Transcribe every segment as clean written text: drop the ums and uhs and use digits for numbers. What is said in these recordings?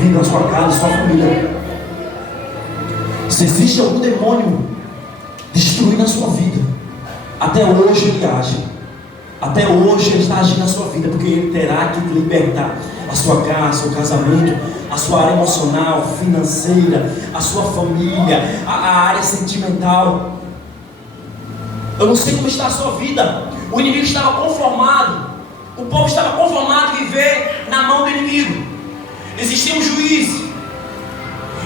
vida, na sua casa, na sua família. Se existe algum demônio destruindo a sua vida, até hoje ele age. Até hoje ele está agindo na sua vida, porque ele terá que libertar a sua casa, o casamento, a sua área emocional, financeira, a sua família, a área sentimental. Eu não sei como está a sua vida. O inimigo estava conformado, o povo estava conformado em viver na mão do inimigo. Existia um juiz,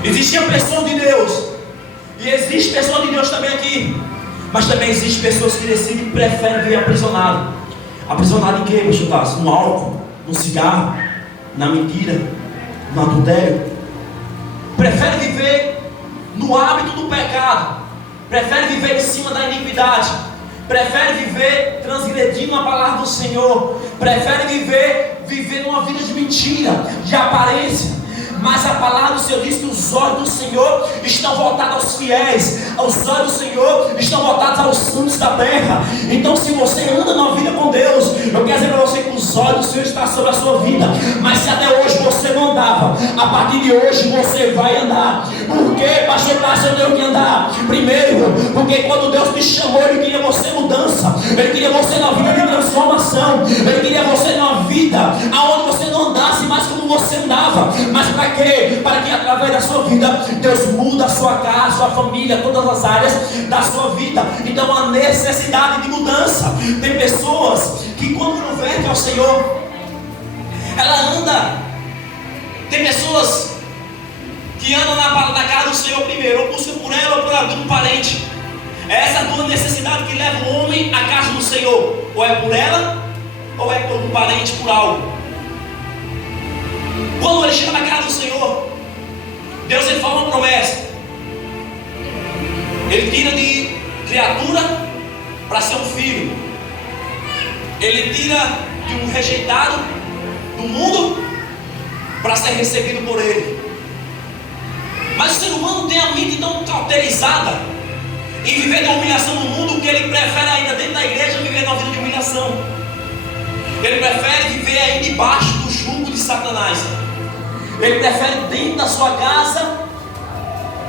existiam pessoas de Deus, e existe pessoas de Deus também aqui, mas também existem pessoas que decidem e preferem viver aprisionado. Aprisionado em quê, pastor Tassi? No álcool, no cigarro, na mentira, no adultério. Prefere viver no hábito do pecado, prefere viver em cima da iniquidade, prefere viver transgredindo a palavra do Senhor, prefere viver numa vida de mentira, de aparência. Mas a palavra do Senhor diz que os olhos do Senhor estão voltados aos fiéis, os olhos do Senhor estão voltados aos santos da terra. Então, se você anda na vida com Deus, eu quero dizer para você que os olhos do Senhor estão sobre a sua vida. Mas se até hoje você não andava, a partir de hoje você vai andar. Por quê, pastor Tassi, eu tenho que andar? Primeiro, porque quando Deus me chamou, Ele queria você mudança, Ele queria você na vida de transformação, Ele queria você na vida aonde você não andasse mais como você andava. Mas para quê? Para que através da sua vida Deus muda a sua casa, a sua família, todas as áreas da sua vida. Então há necessidade de mudança. Tem pessoas que quando convertem ao Senhor, ela anda. Tem pessoas que andam na casa do Senhor primeiro, ou buscam por ela ou por algum parente. É essa a tua necessidade que leva o homem à casa do Senhor. Ou é por ela, ou é por um parente, por algo. Quando ele chega na casa do Senhor, Deus ele fala uma promessa. Ele tira de criatura para ser um filho. Ele tira de um rejeitado do mundo para ser recebido por ele. Mas o ser humano tem a mente tão cauterizada em viver da humilhação no mundo, que ele prefere ainda dentro da igreja viver na vida de humilhação. Ele prefere viver aí debaixo do jugo de Satanás. Ele prefere dentro da sua casa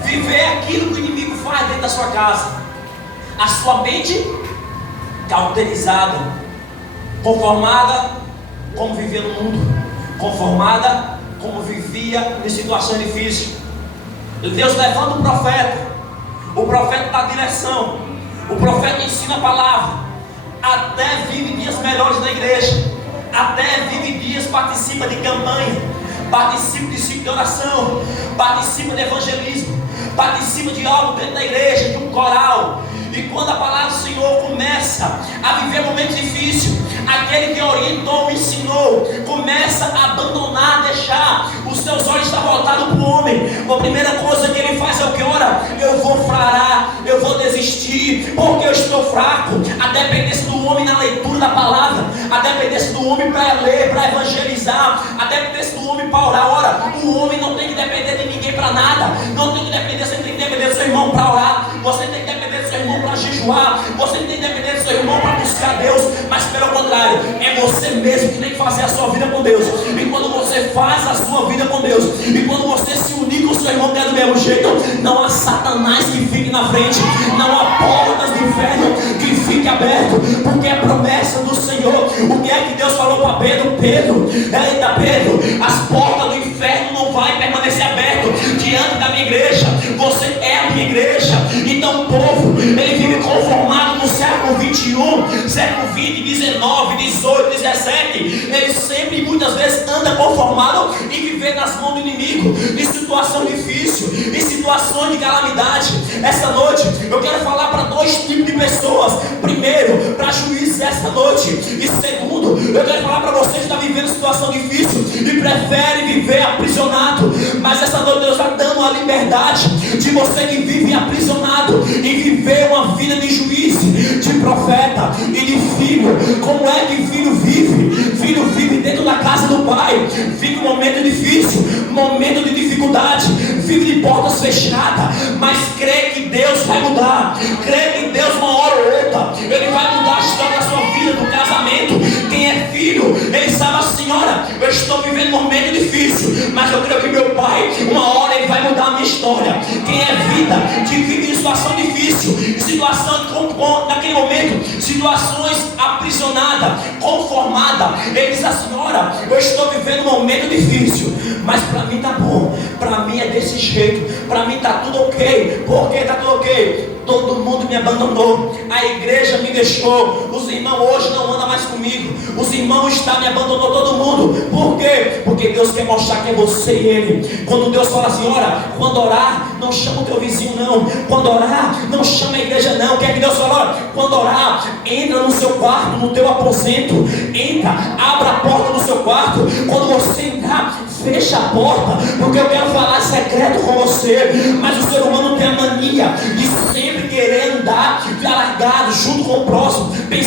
viver aquilo que o inimigo faz dentro da sua casa. A sua mente cauterizada, conformada como vivia no mundo, conformada como vivia em situação difícil. Deus levanta um profeta, o profeta dá direção, o profeta ensina a palavra, até vive dias melhores na igreja, até vive dias, participa de campanha, participa de ciclo de oração, participa de evangelismo, participa de algo dentro da igreja, de um coral. E quando a palavra do Senhor começa a viver momentos difíceis, aquele que orientou, ensinou, começa a abandonar, a deixar, os seus olhos estão voltados para o homem. A primeira coisa que ele faz é o que? Ora, eu vou frarar, eu vou desistir, porque eu estou fraco. A dependência do homem na leitura da palavra, a dependência do homem para ler, para evangelizar, a dependência do homem para orar. Ora, o homem não tem que depender de ninguém para nada, não tem que depender, você tem que depender do seu irmão para orar, você tem que depender do seu irmão para jejuar, você tem que depender do seu irmão para buscar Deus. Mas pelo contrário, é você mesmo que tem que fazer a sua vida com Deus. E quando você faz a sua vida com Deus, e quando você se unir com o seu irmão que é do mesmo jeito, não há Satanás que fique na frente, não há portas do inferno que fique aberto, porque é promessa do Senhor. O que é que Deus falou para Pedro? Pedro, as portas do inferno não vai permanecer abertas diante da minha igreja. Você é a minha igreja. Então o povo, ele vive conformado no século 21, século 20, 19, 18, 17. Ele sempre, muitas vezes, anda conformado em viver nas mãos do inimigo, em situação difícil, em situações de calamidade. Essa noite eu quero falar para dois tipos de pessoas. Primeiro, para juízes essa noite. E segundo, eu quero falar para você que está vivendo situação difícil e prefere viver aprisionado. Mas essa noite Deus está dando a liberdade de você que vive aprisionado e viver uma vida de juiz, de profeta e de filho. Como é que filho vive? Filho vive dentro da casa do pai, vive um momento difícil, momento de dificuldade, vive de portas fechadas, mas crê que Deus vai mudar, crê que Deus uma hora ou outra Ele vai mudar a história da sua vida, do casamento. Quem é filho, ele sabe assim: olha, eu estou vivendo um momento difícil, mas eu creio que meu pai história, quem é vida, que vive em situação difícil, situação naquele momento, situações aprisionadas, conformada. Ele diz assim: olha, eu estou vivendo um momento difícil, mas para mim tá bom, para mim é desse jeito, para mim tá tudo ok. Por que tá tudo ok? Todo mundo me abandonou, a igreja me deixou, os irmãos hoje não andam mais comigo, os irmãos me abandonou, todo mundo. Por quê? Porque Deus quer mostrar que é você e Ele. Quando Deus fala assim: ora, quando orar, não chama o teu vizinho não, quando orar, não chama a igreja não. Quer que Deus fala? Olha, quando orar, entra no seu quarto, no teu aposento, entra, abra a porta do seu quarto. Quando você entrar, fecha a porta, porque eu quero falar secreto com você. Mas o ser humano tem a mania de sempre querer andar alargado junto com o próximo, pensando